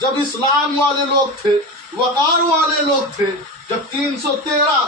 جب اسلام والے لوگ تھے، وقار والے لوگ تھے، جب 313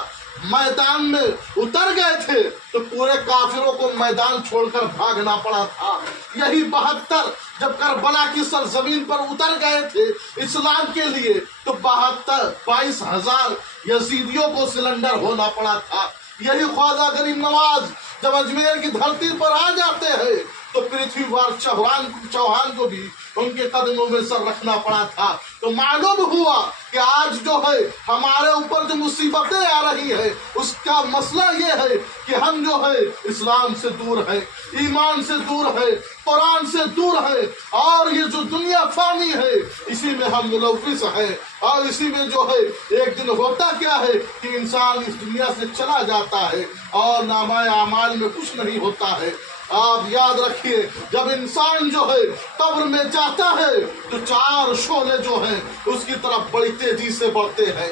میدان میں اتر گئے تھے تو پورے کافروں کو میدان چھوڑ کر بھاگنا پڑا تھا۔ یہی 72 جب کربلا کی سرزمین پر اتر گئے تھے اسلام کے لیے تو 22,000 یزیدیوں کو سلنڈر ہونا پڑا تھا۔ یہی خواجہ غریب نواز جب اجمیر کی دھرتی پر آ جاتے ہیں تو پرتھوی وار چوہان کو بھی ان کے قدموں میں سر رکھنا پڑا تھا۔ تو معلوم ہوا کہ آج جو ہے ہمارے اوپر جو مصیبتیں آ رہی ہے اس کا مسئلہ یہ ہے کہ ہم جو ہے اسلام سے دور ہے، ایمان سے دور ہے، قرآن سے دور ہے، اور یہ جو دنیا فانی ہے اسی میں ہم ملوث ہیں۔ اور اسی میں جو ہے ایک دن ہوتا کیا ہے کہ انسان اس دنیا سے چلا جاتا ہے اور نامہ اعمال میں کچھ نہیں ہوتا ہے۔ آپ یاد رکھیے جب انسان جو ہے قبر میں جاتا ہے تو 4 شعلے جو ہیں اس کی طرف بڑی تیزی سے بڑھتے ہیں۔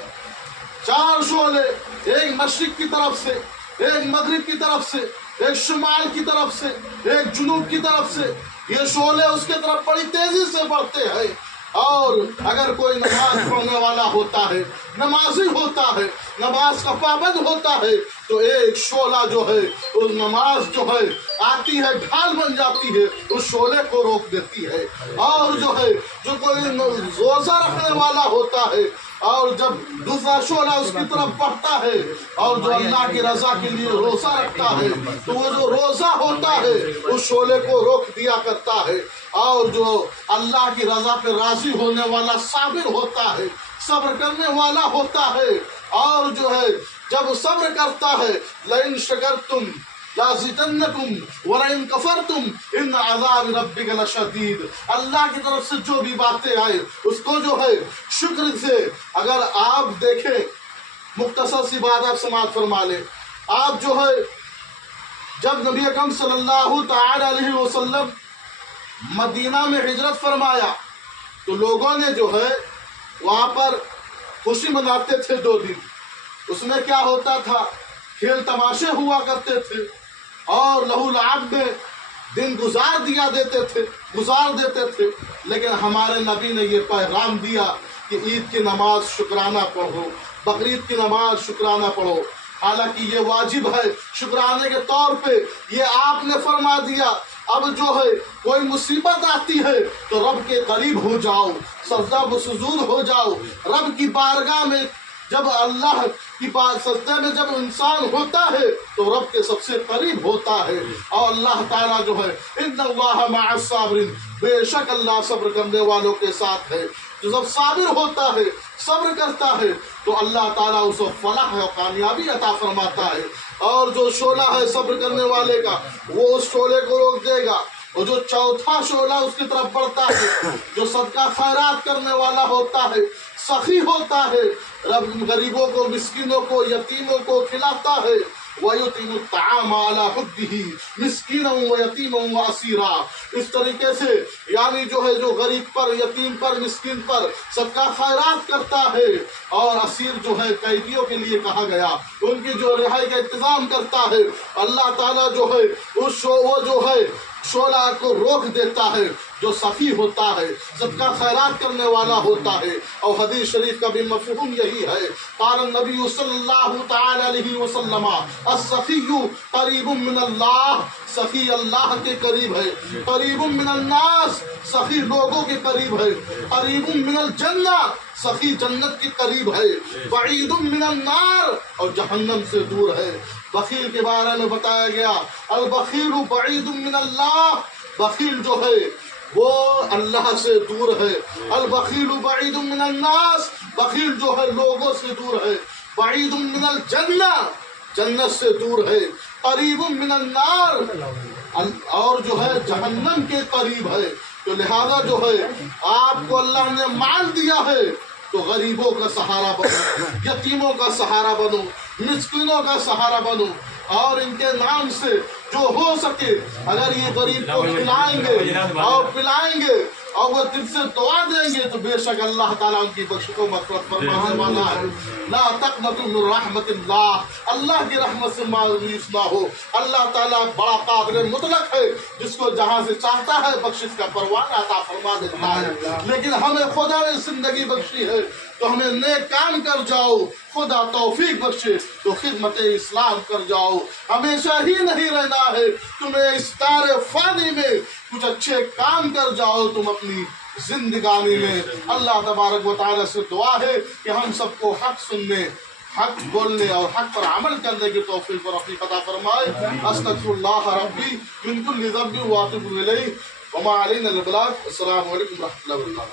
4 شعلے، ایک مشرق کی طرف سے، ایک مغرب کی طرف سے، ایک شمال کی طرف سے، ایک جنوب کی طرف سے، یہ شعلے اس کے طرف بڑی تیزی سے بڑھتے ہیں۔ اور اگر کوئی نماز پڑھنے والا ہوتا ہے، نمازی ہوتا ہے، نماز کا پابند ہوتا ہے تو ایک شعلہ جو ہے اس نماز جو ہے آتی ہے، ڈھال بن جاتی ہے، اس شعلے کو روک دیتی ہے۔ اور جو ہے جو کوئی روزہ رکھنے والا ہوتا ہے اور جب دوسرا شعلہ اس کی طرف بڑھتا ہے اور جو اللہ کی رضا کے لیے روزہ رکھتا ہے تو وہ جو روزہ ہوتا ہے اس شعلے کو روک دیا کرتا ہے۔ اور جو اللہ کی رضا پہ راضی ہونے والا صابر ہوتا ہے، صبر کرنے والا ہوتا ہے، اور جو ہے جب صبر کرتا ہے لئن شکرتم لازیدنکم ولئن کفرتم ان عذاب ربک لشدید، اللہ کی طرف سے جو بھی باتیں آئے اس کو جو ہے شکر سے اگر آپ دیکھیں، مختصر سی بات آپ سماعت فرما لیں۔ آپ جو ہے جب نبی اکرم صلی اللہ تعالی علیہ وسلم مدینہ میں ہجرت فرمایا تو لوگوں نے جو ہے وہاں پر خوشی مناتے تھے 2 دن۔ اس میں کیا ہوتا تھا، کھیل تماشے ہوا کرتے تھے اور لہو لعب میں دن گزار دیتے تھے۔ لیکن ہمارے نبی نے یہ پیغام دیا کہ عید کی نماز شکرانہ پڑھو، بقرعید کی نماز شکرانہ پڑھو۔ حالانکہ یہ واجب ہے شکرانے کے طور پہ، یہ آپ نے فرما دیا۔ اب جو ہے کوئی مصیبت آتی ہے تو رب کے قریب ہو جاؤ، سجدہ و سجود ہو جاؤ رب کی بارگاہ میں۔ جب اللہ کی سجدے میں جب انسان ہوتا ہے تو رب کے سب سے قریب ہوتا ہے، اور اللہ تعالیٰ جو ہے ان اللہ مع الصابرین، بے شک اللہ صبر کرنے والوں کے ساتھ ہے۔ تو جب صابر ہوتا ہے، صبر کرتا ہے تو اللہ تعالیٰ اسے فلاح و کامیابی عطا فرماتا ہے۔ اور جو شعلہ ہے صبر کرنے والے کا وہ اس شعلے کو روک دے گا۔ اور جو چوتھا شعلہ اس کی طرف بڑھتا ہے، جو صدقہ خیرات کرنے والا ہوتا ہے، سخی ہوتا ہے، رب غریبوں کو، مسکینوں کو، یتیموں کو کھلاتا ہے۔ وَيُطْعِمُ الطَّعَامَ عَلَىٰ حُبِّهِ مِسْكِينًا وَيَتِيمًا وَأَسِيرًا، اس طریقے سے یعنی جو ہے جو غریب پر، یتیم پر، مسکین پر صدقہ خیرات کرتا ہے، اور اسیر جو ہے قیدیوں کے لیے کہا گیا، ان کی جو رہائی کا انتظام کرتا ہے، اللہ تعالیٰ جو ہے وہ جو ہے شعلہ کو روک دیتا ہے۔ جو سخی ہوتا ہے، صدقہ خیرات کرنے والا ہوتا ہے۔ اور حدیث شریف کا بھی مفہوم یہی ہے، قال النبی صلی اللہ تعالی علیہ وسلم السخی قریب من اللہ، سخی اللہ کے قریب ہے، قریب من الناس، سخی لوگوں کے قریب ہے، قریب من الجنہ، سخی جنت کے قریب ہے، بعید من النار، اور جہنم سے دور ہے۔ بخیل کے بارے میں بتایا گیا البخیل بعید من اللہ، بخیل جو ہے وہ اللہ سے دور ہے۔ البخیل بعید من الناس، بخیل جو ہے لوگوں سے دور ہے۔ بعید من الجنہ، جنت سے دور ہے۔ قریب من النار، اور جو ہے جہنم کے قریب ہے۔ تو لہذا جو ہے آپ کو اللہ نے مال دیا ہے تو غریبوں کا سہارا بنو، یتیموں کا سہارا بنو، مسکینوں کا سہارا بنو، اور ان کے نام سے جو ہو سکے اگر یہ غریب کو کھلائیں گے اور پلائیں گے اور وہ دل سے دعا دیں گے تو بے شک اللہ تعالیٰ ان کی بخش کو مغفرت فرمانے والا ہے۔ لا تقنطوا من رحمت اللہ کی رحمت سے مایوس نہ ہو۔ اللہ تعالیٰ بڑا قادر مطلق ہے، جس کو جہاں سے چاہتا ہے بخشش کا پروانہ عطا فرما دیتا ہے۔ لیکن ہمیں خدا نے زندگی بخشی ہے تو ہمیں نیک کام کر جاؤ، خدا توفیق بخشے تو خدمت اسلام کر جاؤ۔ ہمیشہ ہی نہیں رہنا ہے تمہیں اس دار فانی میں، کچھ اچھے کام کر جاؤ تم اپنی زندگانی میں۔ اللہ تبارک و تعالیٰ سے دعا ہے کہ ہم سب کو حق سننے، حق بولنے اور حق پر عمل کرنے کی توفیق اور رفیق عطا فرمائے۔ استغفر اللہ ربی من کل ذنب واتوب الیہ وما علینا البلاغ۔ السلام علیکم و رحمۃ اللہ وبرکاتہ۔